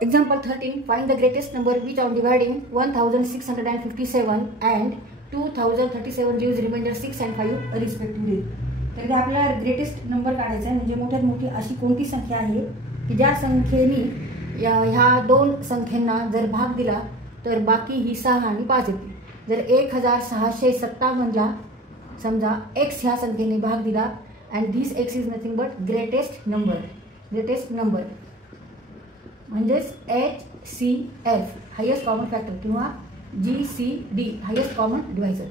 Example 13. Find the greatest number which on dividing 1657 and 2037 gives remainder 6 and 5 respectively. तर ते आपल्याला greatest number काढायचा आहे, म्हणजे मोठ्यात मोठी अशी कोणती संख्या आहे की ज्या संख्येने ह्या दोन संख्यांना जर भाग दिला तर बाकी ही 6 आणि 5 येते. जर 1657ला समजा x ह्या संख्येने भाग दिला and this x is nothing but greatest number म्हणजेच HCF हायेस्ट कॉमन फॅक्टर किंवा GCD हायेस्ट कॉमन डिवायझर.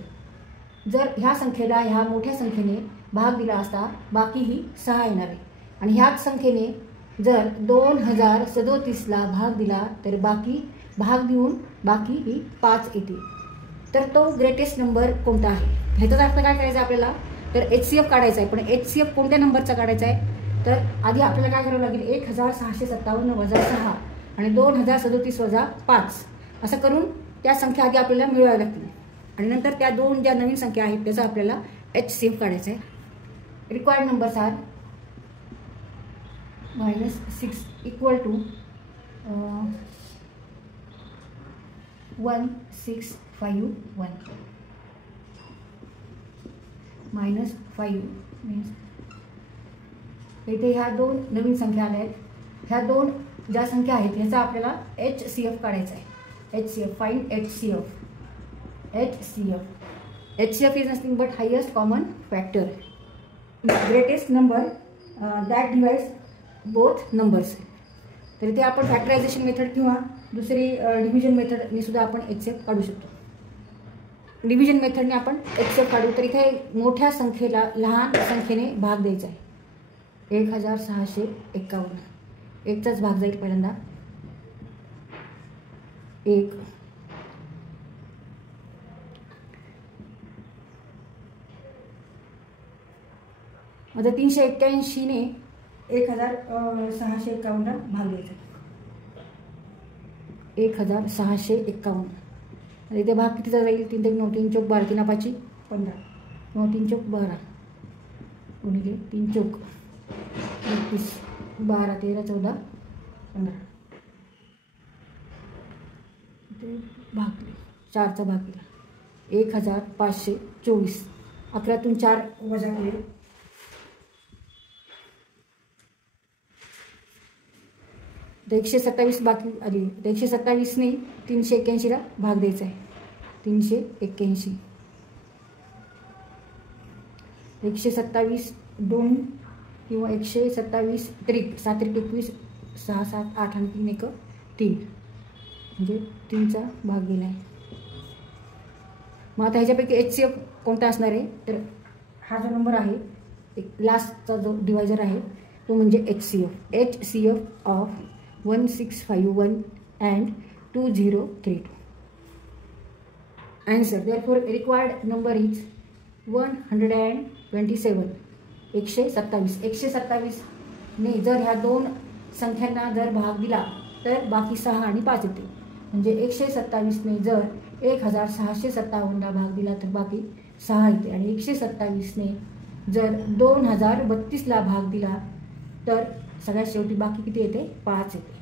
जर ह्या संख्येला ह्या मोठ्या संख्येने भाग दिला असता बाकी ही 6 येणार आहे आणि ह्याच संख्येने जर 2037ला भाग दिला तर बाकी भाग देऊन बाकी ही 5 येते. तर तो ग्रेटेस्ट नंबर कोणता आहे ह्याचाच अर्थ काय करायचं आपल्याला, तर HCF काढायचा आहे. पण HCF कोणत्या नंबरचा काढायचा आहे, तर आधी आपल्याला काय करावं लागेल, 1657 वजा 6 आणि 2037 वजा 5 असं करून त्या संख्या आधी आपल्याला मिळवाव्या लागतील आणि नंतर त्या दोन ज्या नवीन संख्या आहेत त्याचा आपल्याला HCF काढायचा आहे. Required numbers are -6 equal to 1651 -5 means इथे ह्या दोन नवीन संख्या आल्या आहेत. ह्या दोन ज्या संख्या आहेत ह्याचा आपल्याला HCF काढायचा आहे. HCF find HCF is nothing but highest common factor, greatest number that divides both numbers. तर इथे आपण फॅक्टरायझेशन मेथड किंवा दुसरी डिव्हिजन मेथडने सुद्धा आपण HCF काढू शकतो. डिव्हिजन मेथडने आपण HCF काढू तर इथे मोठ्या संख्येला लहान संख्येने भाग द्यायचा आहे. 1651 एकचाच भाग जाईल पहिल्यांदा 1. आता 381ने 1651ला भाग द्यायचा. 1651 इथे भाग कितीचा जाईल, 3 3 9 3 चौक 12 3 5 15 9 3 चौक 12 गुणिले 3 चौक 21 12 13 14 15 भाग 4चा भाग दिला 1524. 11तून 4 वजा केले 127 बाकी आली. 127ने 381ला भाग द्यायचा आहे. 381 127 2 किंवा 127 त्रिक 7 त्रिक 21 6 7 8 आणि 3 1 3 म्हणजे 3चा भाग गेला आहे. मग आता ह्याच्यापैकी HCF कोणता असणार आहे, तर हा जो नंबर आहे एक लास्टचा जो डिवायझर आहे तो म्हणजे HCF of 1651 and 2032. Answer. Therefore, required number is 127. 127 ने जर ह्या दोन संख्यांना जर भाग दिला तर बाकी 6 आणि 5 येते. म्हणजे 127 ने जर 1657ला भाग दिला तर बाकी 6 येते आणि 127 ने जर 2032ला भाग दिला तर सगळ्यात शेवटी बाकी किती येते, 5 येते.